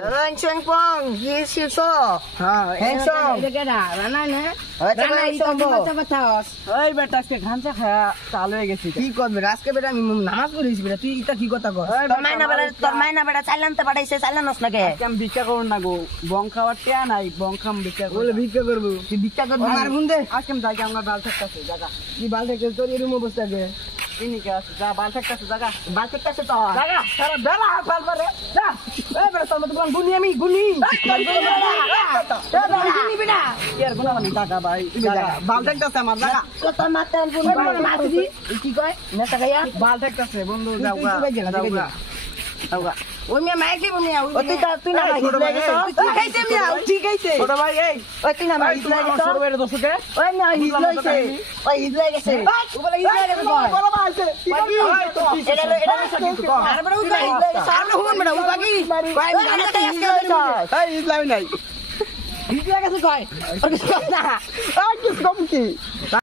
Hensong pong, yisiso. Hensong. এটা কেডা রানা না আচ্ছা, রানা ভাই, ই তো শোনো। বাচ্চা বাচ্চা হস ওই বেটা আজকে ঘামচা খায়া চালু হয়ে গেছি কি করবে আজকে বেটা আমি নামাজ পড়েছি বেটা তুই এটা কি কথা কর তোর মাইনা বেটা চাইলানতে পাঠাইছে চাইলানস না কে আজকে আমি ভিক্ষা করুন না গো বং খাওয়ার টিয়া নাই বং খাম ভিক্ষা বলে ভিক্ষা করবো তুই ভিক্ষা করবি মার বুনদে আজকে আমি যাই আমরা বাল থাকতেছে জায়গা কি বাল থেকে তোর এরকম অবস্থা গে ইনিকে আছে যা বাল থাকতেছে জায়গা বাল থেকে আছে তো জায়গা সারা বেলা বাল পারে যা এই বেটা তোর মতো গুনি আমি গুনি গুনি বেটা কি আর গুনা মানে জায়গা ভাই জায়গা বাল থাকতেছে আমার জায়গা তোর মাতে গুনি মারবি কি কয় নেতা গায়া বাল থাকতেছে বন্ধু যাও গা যাও গা ওই মিয়া মাইক দিব মিয়া ও তুই না ছোট ভাই, এই, তুই খাইছে মিয়া ঠিক আছে ছোট ভাই এই ওই তুই না এই, তুমি আমার ছোট ভাইয়ের দোষকে ওই না হিজ লইছে ওই হিজ লাগেছে ওগুলা হিজ লাগেছে বড় ভাই আছে কি করবি এটা কিন্তু কম। আর বড় উঠা হিজ লাগেছে সামনে হুন বেটা ও বাকি কয় আমি জানা তো আজকে এই ইসলামি নাই হিজ লাগেছে কয় আর কিছু না আর কি কম কি